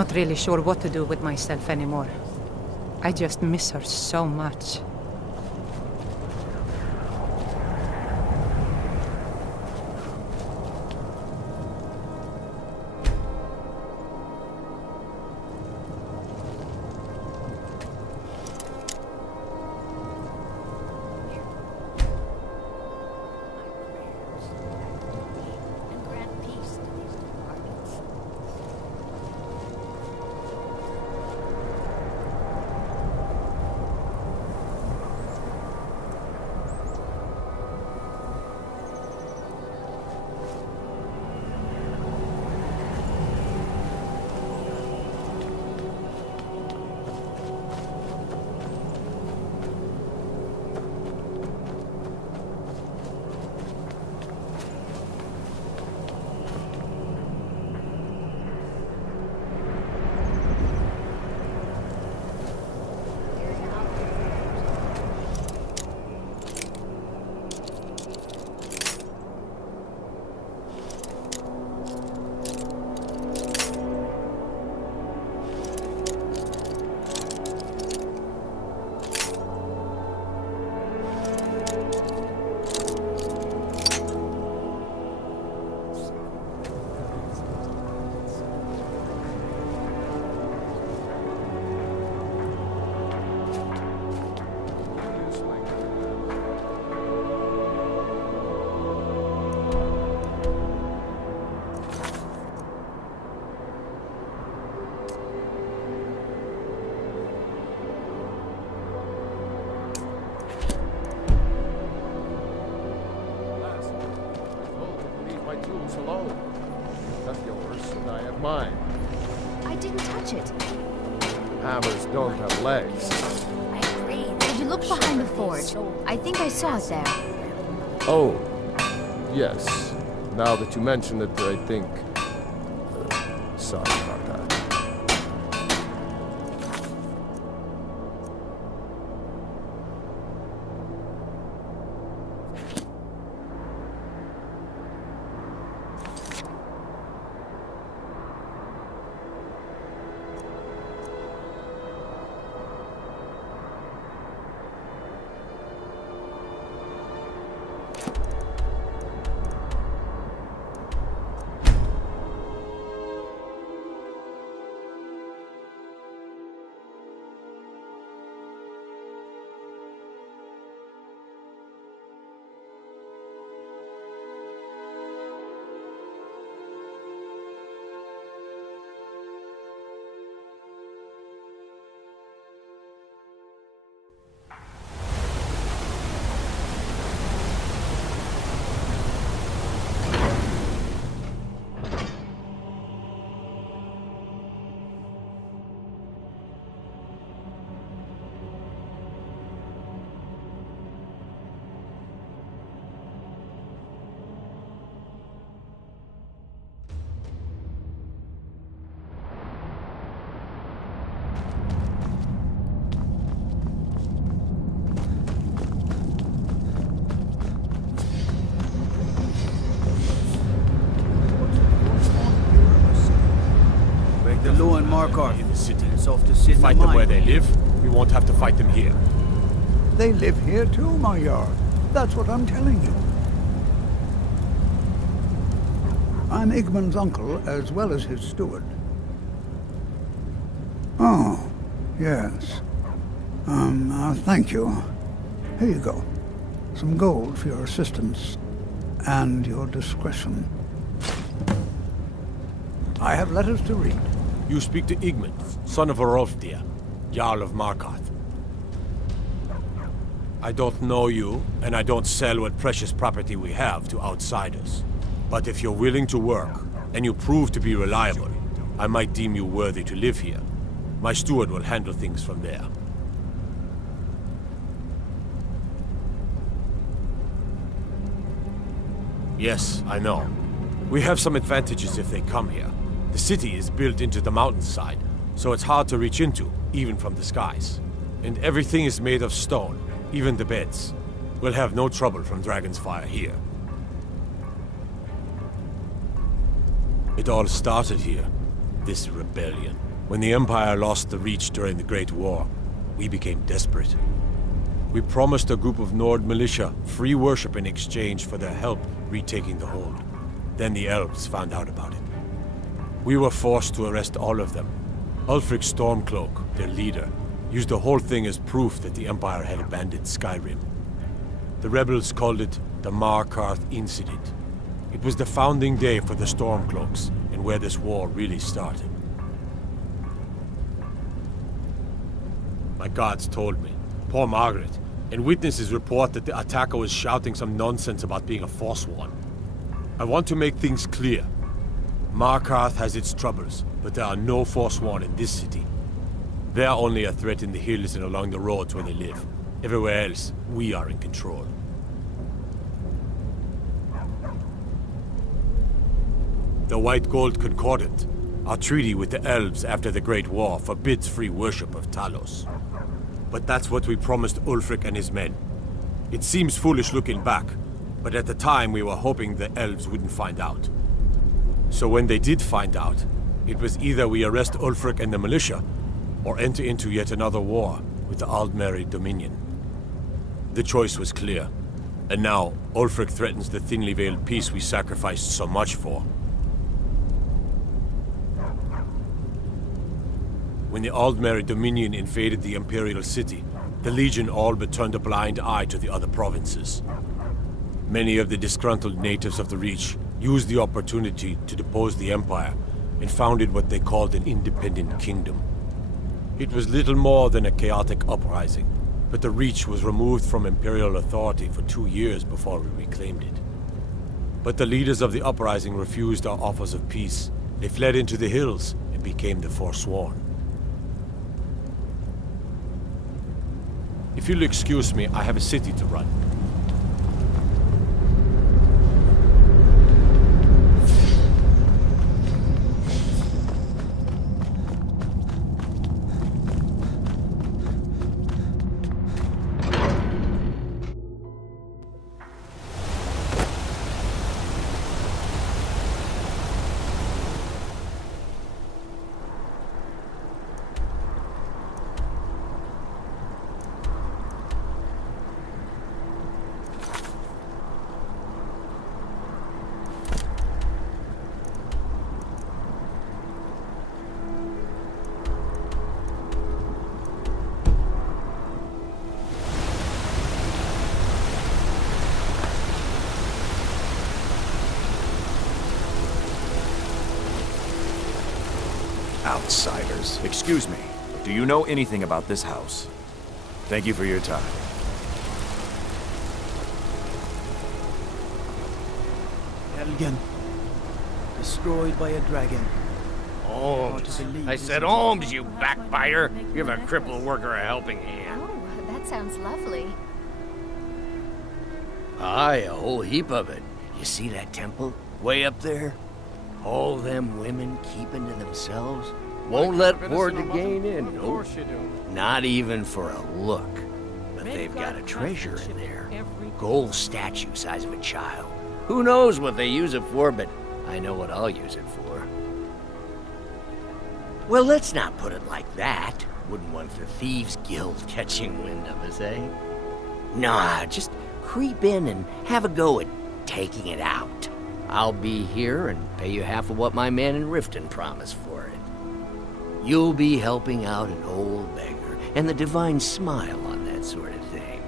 Not really sure what to do with myself anymore. I just miss her so much. Mine. I didn't touch it. Hammers don't have legs. I agree. Did you look behind the forge? I think I saw it there. Oh, yes. Now that you mention it, I think... sorry about that. The law and Markarth in the city. is off to sit Fight them where they live. We won't have to fight them here. They live here too, my Jarl. That's what I'm telling you. I'm Igmund's uncle, as well as his steward. Oh, yes. Thank you. Here you go. Some gold for your assistance and your discretion. I have letters to read. You speak to Igmund, son of Rolfdir, Jarl of Markarth. I don't know you, and I don't sell what precious property we have to outsiders. But if you're willing to work, and you prove to be reliable, I might deem you worthy to live here. My steward will handle things from there. Yes, I know. We have some advantages if they come here. The city is built into the mountainside, so it's hard to reach into, even from the skies. And everything is made of stone, even the beds. We'll have no trouble from Dragon's Fire here. It all started here, this rebellion. When the Empire lost the Reach during the Great War, we became desperate. We promised a group of Nord militia free worship in exchange for their help retaking the hold. Then the elves found out about it. We were forced to arrest all of them. Ulfric Stormcloak, their leader, used the whole thing as proof that the Empire had abandoned Skyrim. The rebels called it the Markarth Incident. It was the founding day for the Stormcloaks, and where this war really started. My guards told me, poor Margaret, and witnesses report that the attacker was shouting some nonsense about being a Forsworn. I want to make things clear. Markarth has its troubles, but there are no Forsworn in this city. They are only a threat in the hills and along the roads where they live. Everywhere else, we are in control. The White Gold Concordant, our treaty with the elves after the Great War, forbids free worship of Talos. But that's what we promised Ulfric and his men. It seems foolish looking back, but at the time we were hoping the elves wouldn't find out. So when they did find out, it was either we arrest Ulfric and the militia, or enter into yet another war with the Aldmeri Dominion. The choice was clear, and now Ulfric threatens the thinly veiled peace we sacrificed so much for. When the Aldmeri Dominion invaded the Imperial City, the Legion all but turned a blind eye to the other provinces. Many of the disgruntled natives of the Reach used the opportunity to depose the Empire and founded what they called an independent kingdom. It was little more than a chaotic uprising, but the Reach was removed from Imperial authority for 2 years before we reclaimed it. But the leaders of the uprising refused our offers of peace. They fled into the hills and became the Forsworn. If you'll excuse me, I have a city to run. Outsiders. Excuse me, do you know anything about this house? Thank you for your time. Helgen. Destroyed by a dragon. Holmes. I said Holmes, you backbiter. Give a crippled worker a helping hand. Oh, that sounds lovely. Aye, a whole heap of it. You see that temple? Way up there? All them women keeping to themselves? Won't let poor Degain in, no. Not even for a look. But they've got a treasure in there. Gold statue size of a child. Who knows what they use it for, but I know what I'll use it for. Well, let's not put it like that. Wouldn't want the Thieves Guild catching wind of us, eh? Nah, just creep in and have a go at taking it out. I'll be here and pay you half of what my man in Riften promised for it. You'll be helping out an old beggar, and the divine smile on that sort of thing.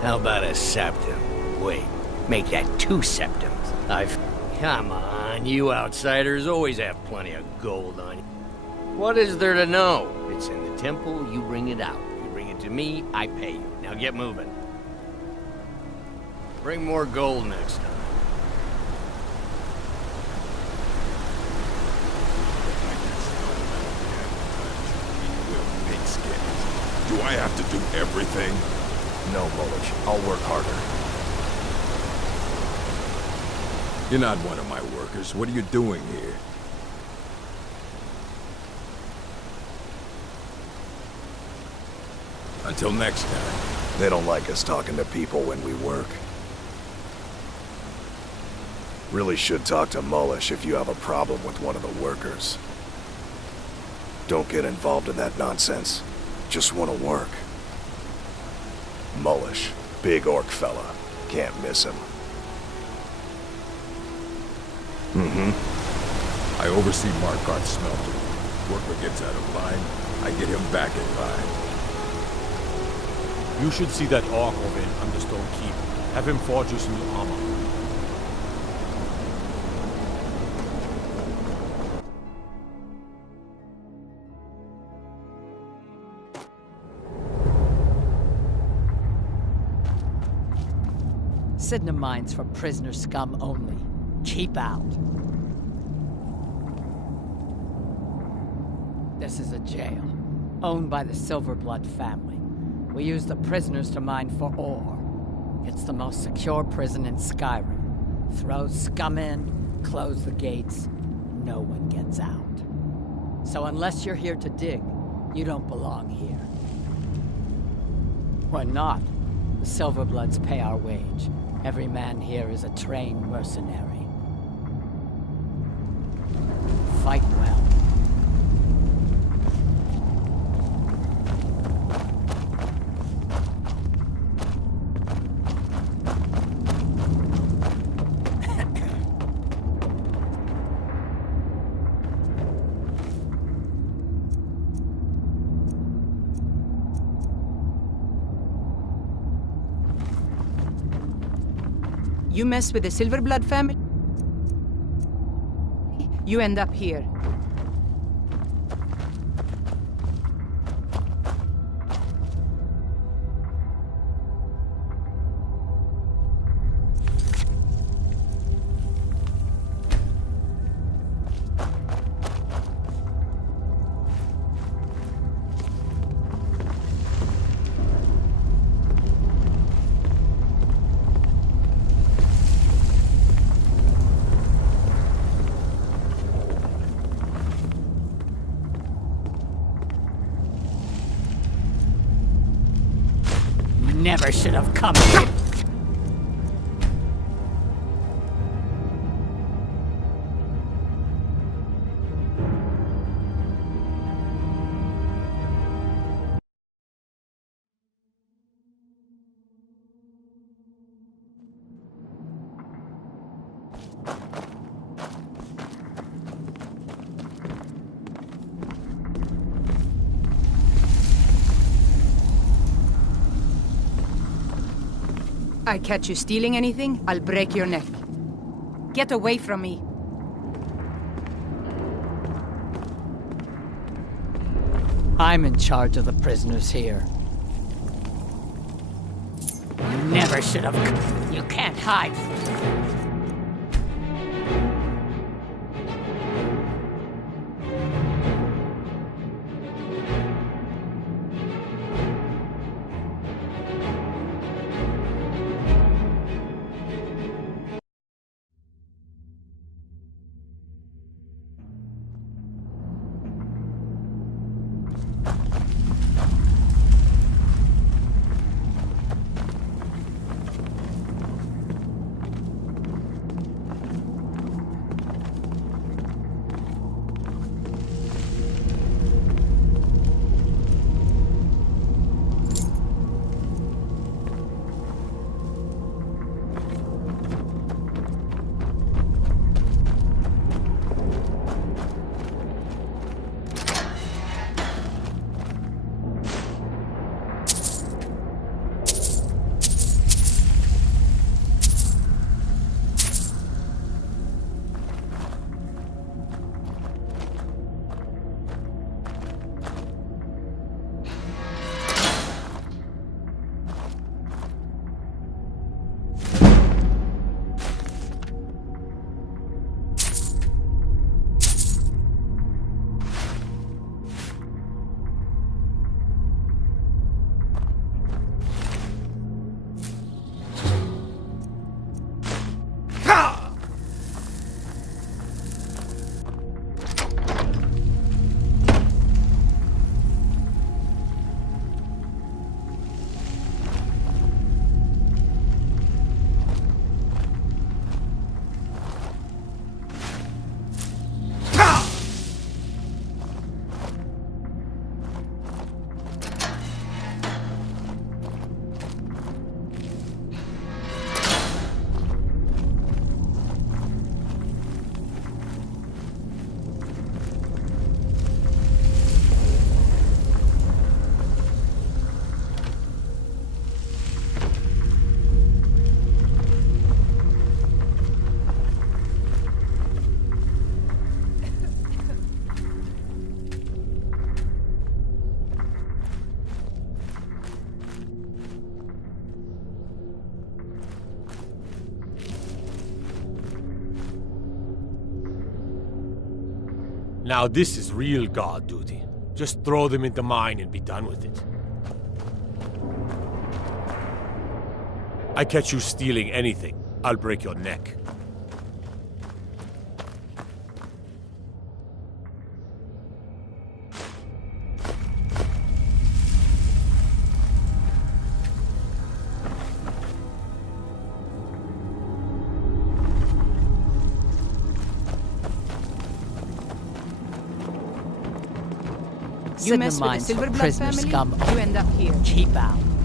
How about a septum? Wait, make that 2 septums. Come on, you outsiders always have plenty of gold on you. What is there to know? It's in the temple, you bring it out. You bring it to me, I pay you. Now get moving. Bring more gold next time. Do I have to do everything? No, Bullish. I'll work harder. You're not one of my workers. What are you doing here? Until next time. They don't like us talking to people when we work. Really should talk to Mullish if you have a problem with one of the workers. Don't get involved in that nonsense. Just want to work. Mullish, big orc fella. Can't miss him. I oversee Markarth's smelter. Worker gets out of line, I get him back in line. You should see that orc over in Understone Keep. Have him forge you some new armor. Sidna mines for prisoner scum only. Keep out. This is a jail, owned by the Silverblood family. We use the prisoners to mine for ore. It's the most secure prison in Skyrim. Throw scum in, close the gates, no one gets out. So unless you're here to dig, you don't belong here. We're not. The Silverbloods pay our wage. Every man here is a trained mercenary. Fight well. You mess with the Silverblood family, you end up here. Never should have come here. I catch you stealing anything, I'll break your neck. Get away from me. I'm in charge of the prisoners here. You never should have come. You can't hide from me. Now this is real guard duty. Just throw them in the mine and be done with it. I catch you stealing anything, I'll break your neck. You Send mess the with the mines for Silverblood prisoner family, scum. you end up here. Keep out.